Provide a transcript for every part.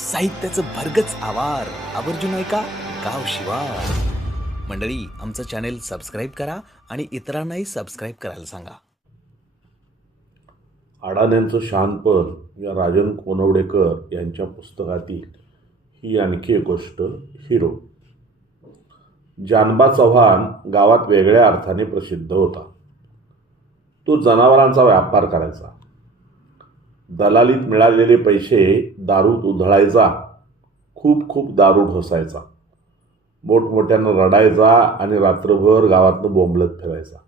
साहित्याचं भरगच आवार. आवर्जून ऐका गाव शिवार मंडळी आमचं चॅनेल सबस्क्राईब करा आणि इतरांनाही सबस्क्राईब करायला सांगा. अडाण्यांचं शानपद या राजन कोनवडेकर यांच्या पुस्तकातील ही आणखी एक गोष्ट हिरो. जानबा चव्हाण गावात वेगळ्या अर्थाने प्रसिद्ध होता. तो जनावरांचा व्यापार करायचा. दलालीत मिळालेले पैसे दारूत उधळायचा. खूप खूप दारू ढोसायचा. मोठमोठ्यानं रडायचा आणि रात्रभर गावातनं बोंबलत फिरायचा.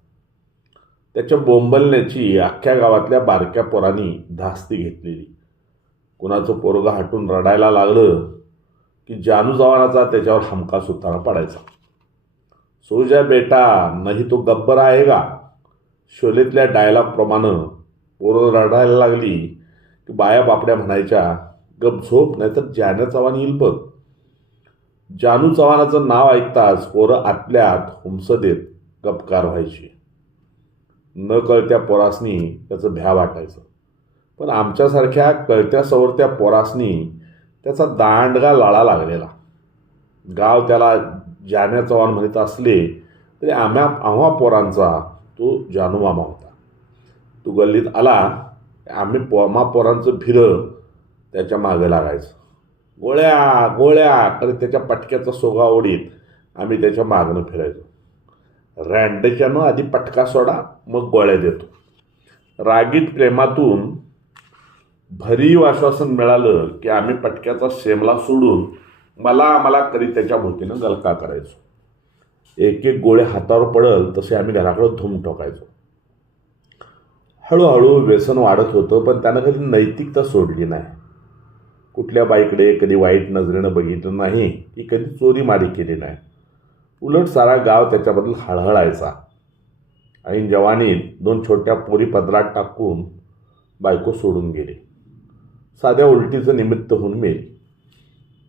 त्याच्या बोंबलण्याची अख्ख्या गावातल्या बारक्या पोरांनी धास्ती घेतलेली. कुणाचं पोरगं हटून रडायला लागलं की जानू जवानाचा त्याच्यावर हमका सुताना पडायचा. सोजा बेटा नाही तो गब्बर आहे का? शोलेतल्या डायलॉगप्रमाणे पोरं रडायला लागली बाया बापड्या म्हणायच्या गप झोप नाहीतर जान्या चव्हाण येईल बघ. जानू चव्हाणाचं नाव ऐकताच पोरं आतल्यात हुमस देत गपकार व्हायची. न कळत्या पोरासनी त्याचं भ्या वाटायचं. पण आमच्यासारख्या कळत्या सवरत्या पोरासनी त्याचा दांडगा लाळा लागलेला. गाव त्याला जान्या चव्हाण म्हणत असले तरी आम्या आम्हा पोरांचा तो जानू मामा होता. तो गल्लीत आला आम्ही पोमापोरांचं फिरं त्याच्या मागं लागायचं. गोळ्या गोळ्या करत त्याच्या पटक्याचा सोगा ओढीत आम्ही त्याच्या मागणं फिरायचो. रँडच्यानं आधी पटका सोडा मग गोळ्या देतो. रागीत प्रेमातून भरीव आश्वासन मिळालं की आम्ही पटक्याचा शेमला सोडून मला मला करीत त्याच्या भोवतीनं गलका करायचो. एक एक गोळे हातावर पडल तसे आम्ही घराकडं धूम ठोकायचो. हळूहळू व्यसन वाढत होतं पण त्यानं कधी नैतिकता सोडली नाही. कुठल्या बाईकडे कधी वाईट नजरेनं बघितलं नाही की कधी चोरी मारी केली नाही. उलट सारा गाव त्याच्याबद्दल हळहळायचा. आणि जवानीत दोन छोट्या पोरी पदरात टाकून बायको सोडून गेली. साध्या उलटीचं निमित्त होऊन मेली.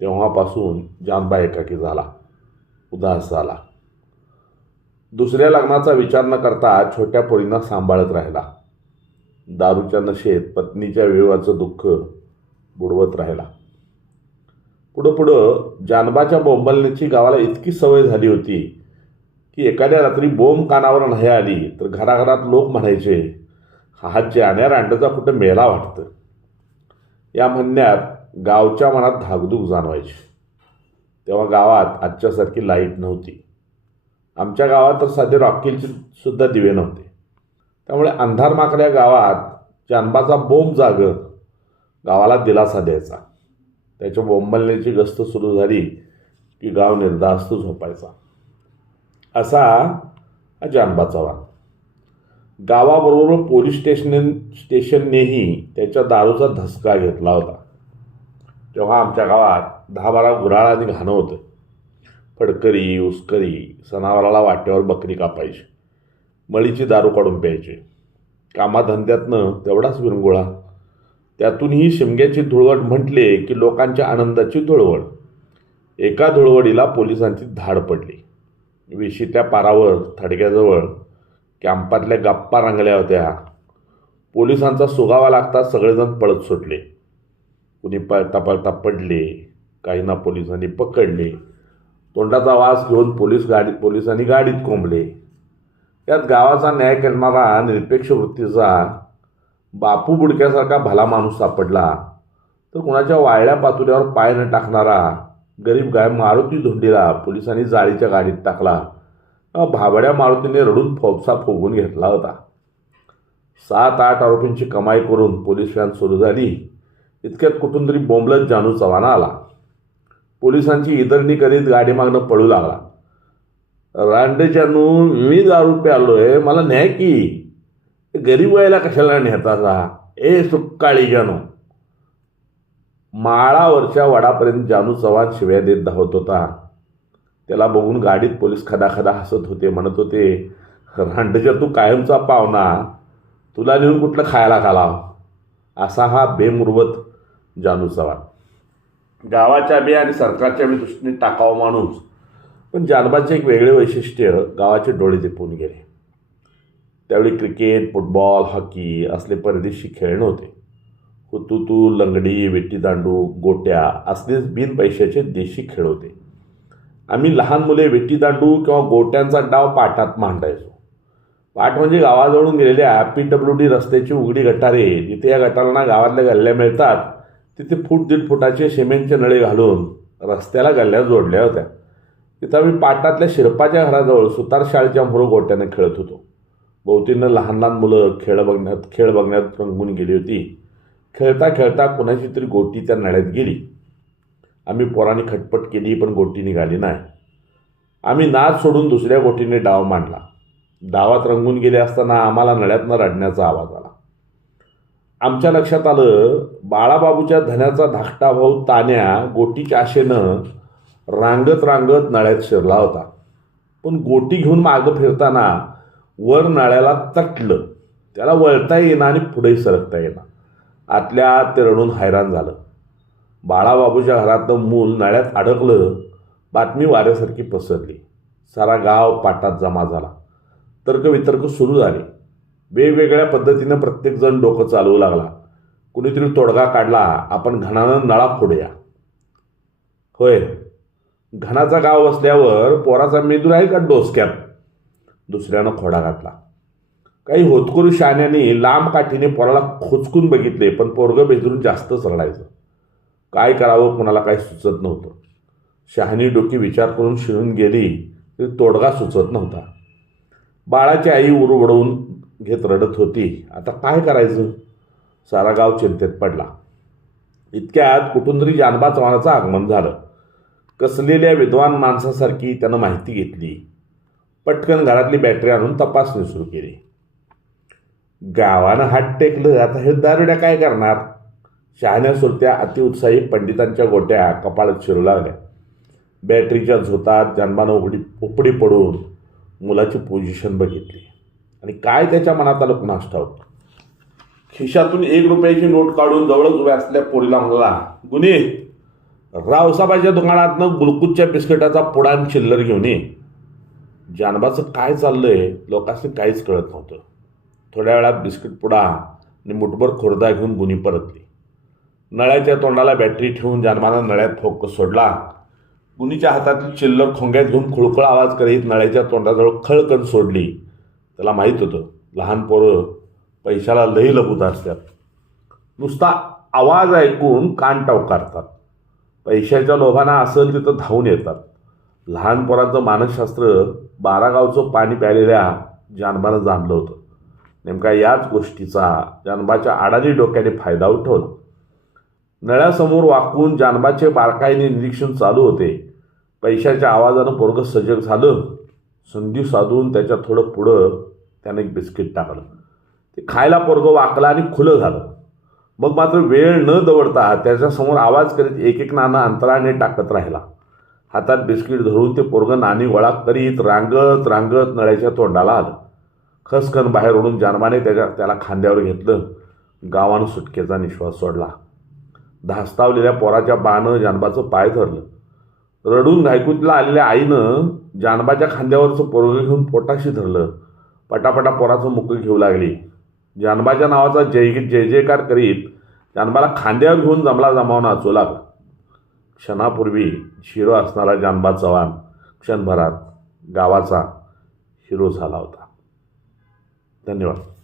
तेव्हापासून जानबा एकाकी झाला. उदास झाला. दुसऱ्या लग्नाचा विचार न करता छोट्या पोरींना सांभाळत राहिला. दारूच्या नशेत पत्नीच्या विवाहाचं दुःख बुडवत राहिला. पुढं पुढं जानबाच्या बोंबलण्याची गावाला इतकी सवय झाली होती की एखाद्या रात्री बोंब कानावर नाही आली तर घराघरात लोक म्हणायचे हा जाण्या रांडचा कुठं मेला वाटतं? या म्हणण्यात गावच्या मनात धाकधूक जाणवायची. तेव्हा गावात आजच्यासारखी लाइट नव्हती. आमच्या गावात तर साधे रॉकेलचे सुद्धा दिवे नव्हते. त्यामुळे अंधार माकल्या गावात जानबाचा बोंब जागत गावाला दिलासा द्यायचा. त्याच्या बोंबलण्याची गस्त सुरू झाली की गाव निर्धास्त झोपायचा. असा हा जानबाचा वाद. गावाबरोबर पोलीस स्टेशन स्टेशननेही त्याच्या दारूचा धसका घेतला होता. तेव्हा आमच्या गावात दहा बारा गुराळ आणि घाणं होतं. फडकरी उसकरी सणावाराला वाट्यावर बकरी कापायची. मळीची दारू काढून प्यायचे. कामाधंद्यातनं तेवढाच विरंगुळा. त्यातूनही शिमग्याची धुळवड म्हटले की लोकांच्या आनंदाची धुळवड. एका धुळवडीला पोलिसांची धाड पडली. विशीच्या पारावर थडक्याजवळ कॅम्पातल्या गप्पा रंगल्या होत्या. पोलिसांचा सुगावा लागता सगळेजण पळत सुटले. कुणी पळता पळता पडले काहींना पोलिसांनी पकडले. तोंडाचा वास घेऊन पोलीस गाडी पोलिसांनी गाडीत कोंबले. यात गावाचा न्याय करणारा निरपेक्ष वृत्तीचा बापू बुडक्यासारखा भला माणूस सापडला. तर कुणाच्या वाळल्या पातुऱ्यावर पाय न टाकणारा गरीब गाय मारुती धुंडीला पोलिसांनी जाळीच्या गाडीत टाकला. भाबड्या मारुतीने रडून फोपसा फुगून घेतला होता. सात आठ आरोपींची कमाई करून पोलीस व्हॅन सुरू झाली. इतक्यात कुठून तरी बोंबलत जानू चव्हाणा आला. पोलिसांची इतरणी करीत गाडी मागणं पळू लागला. रांडेच्यानू मी दारू प्यालोय मला न्याय की? गरीब व्हायला कशाला नेताचा ए सुक्काळी जानू माळावरच्या वडापर्यंत जानू चव्हाण शिव्या देत धावत होता. त्याला बघून गाडीत पोलीस खदाखदा हसत होते म्हणत होते रांडच्या तू कायमचा पावना तुला नेऊन कुठलं खायला घालाव? असा हा बेमुरवत जानू चव्हाण. गावाच्या बी आणि सरकारच्या बी दृष्टीने टाकाव माणूस. पण जानबाचे एक वेगळे वैशिष्ट्य गावाचे डोळे दिपून गेले. त्यावेळी क्रिकेट फुटबॉल हॉकी असले परदेशी खेळ नव्हते. हुतुतू लंगडी विट्टीदांडू गोट्या असलेच बिन पैशाचे देशी खेळ होते. आम्ही लहान मुले विट्टीदांडू किंवा गोट्यांचा डाव पाटात मांडायचो. पाठ म्हणजे गावाजवळून गेलेल्या पी डब्ल्यू डी रस्त्याची उघडी गटारे जिथे या गटारांना गावातल्या गल्ल्या मिळतात तिथे फूट दीड फुटाचे सिमेंटचे नळे घालून रस्त्याला गल्ल्या जोडल्या होत्या. तिथं आम्ही पाटातल्या शिरपाच्या घराजवळ सुतार शाळेच्या मोहर खेळत होतो. बहुतीनं लहान लहान मुलं खेळ बघण्यात खेळ बघण्यात रंगून गेली होती. खेळता खेळता कुणाची तरी गोटी त्या नळ्यात गेली. आम्ही पोरांनी खटपट केली पण गोटी निघाली नाही. आम्ही नाच सोडून दुसऱ्या गोटीने डाव मांडला. डावात रंगून गेले असताना आम्हाला नळ्यातनं रडण्याचा आवाज आला. आमच्या लक्षात आलं बाळाबाबूच्या धन्याचा धाकटा भाऊ तान्या गोटीच्या आशेनं रांगत रांगत नळ्यात शिरला होता. पण गोटी घेऊन मागं फिरताना वर नळ्याला तटलं. त्याला वळता येईना आणि पुढेही सरकता येईना. आतल्या आत ते रडून हैराण झालं. बाळाबाबूच्या घरातलं मूल नळ्यात अडकलं बातमी वाऱ्यासारखी पसरली. सारा गाव पाटात जमा झाला. तर्कवितर्क सुरू झाले. वेगवेगळ्या पद्धतीनं प्रत्येकजण डोकं चालवू लागला. कुणीतरी तोडगा काढला आपण घणानं नळा फोडूया. होय घणाचा गाव असल्यावर पोराचा मेंदू आहे का डोसक्यात? दुसऱ्यानं खोडा घातला. काही होतकरू शहाण्याने लांब काठीने पोराला खोचकून बघितले पण पोरगं बेदरून जास्तच रडायचं. काय करावं कोणाला काही सुचत नव्हतं. शहाणी डोकी विचार करून शिरून गेली तरी तोडगा सुचत नव्हता. बाळाची आई उरवडवून घेत रडत होती. आता काय करायचं? सारा गाव चिंतेत पडला. इतक्यात कुठून तरी जानबा चव्हाणाचं आगमन झालं. कसलेल्या विद्वान माणसासारखी त्यानं माहिती घेतली. पटकन घरातली बॅटरी आणून तपासणी सुरू केली. गावानं हात टेकलं आता हे दारुड्या काय करणार? शहाण्या सुरत्या अतिउत्साही पंडितांच्या गोट्या कपाळात शिरू लागल्या. बॅटरीच्या झोतात जन्मानं उघडी उपडी पडून मुलाची पोझिशन बघितली. आणि काय त्याच्या मनात आलं कुणास ठाऊक खिशातून एक रुपयाची नोट काढून जवळच उभ्या असल्या पोरीला म्हणाला गुन्हे रावसाबाच्या दुकानातनं ग्लुकोजच्या बिस्किटाचा पुडा आणि चिल्लर घेऊन ये. जानबाचं काय चाललंय लोकांनी काहीच कळत नव्हतं. थोड्या वेळात बिस्किट पुडा आणि मुठभर खोरदा घेऊन गुन्ही परतली. नळ्याच्या तोंडाला बॅटरी ठेवून जानबानं नळ्यात फोकस सोडला. गुन्हीच्या हातातील चिल्लर खोंग्यात घेऊन खुळखुळ आवाज करीत नळ्याच्या तोंडाजवळ खळकण सोडली. त्याला माहीत होतं लहान पोरं पैशाला लई लबूत असतात. नुसता आवाज ऐकून कान टवकारतात. पैशाच्या लोभानं असेल तिथं धावून येतात. लहान पोरांचं मानसशास्त्र बारागावचं पाणी प्यायलेल्या जानबानं जाणलं होतं. नेमका याच गोष्टीचा जानबाच्या आडाणी डोक्याने फायदा उठवला. नळ्यासमोर वाकून जानबाचे बारकाईने निरीक्षण चालू होते. पैशाच्या आवाजानं पोरगं सजग झालं. संधी साधून त्याच्या थोडं पुढं त्यानं एक बिस्किट टाकलं. ते खायला पोरगं वाकलं आणि खुलं झालं. मग मात्र वेळ न दवडता त्याच्यासमोर आवाज करीत एक एक नाणं अंतराने टाकत राहिला. हातात बिस्किट धरून ते पोरगं नाणी गोळा करीत रांगत रांगत नळ्याच्या तोंडाला आलं. खसखन बाहेर ओढून जानमाने त्याच्या त्याला खांद्यावर घेतलं. गावानं सुटकेचा निश्वास सोडला. धास्तावलेल्या पोराच्या बानं जानबाचं पाय धरलं. रडून घायकुतीला आलेल्या आईनं जानबाच्या खांद्यावरचं पोरगं घेऊन पोटाशी धरलं. पटापटा पोराचं मुकं घेऊ लागली. जानबाच्या नावाचा जय जय जयकार करीत जानबाला खांद्यावर घेऊन जमला जमावून नाचू लागला क्षणापूर्वी शिरो असणारा जानबा चव्हाण क्षणभरात गावाचा हिरो झाला होता. धन्यवाद.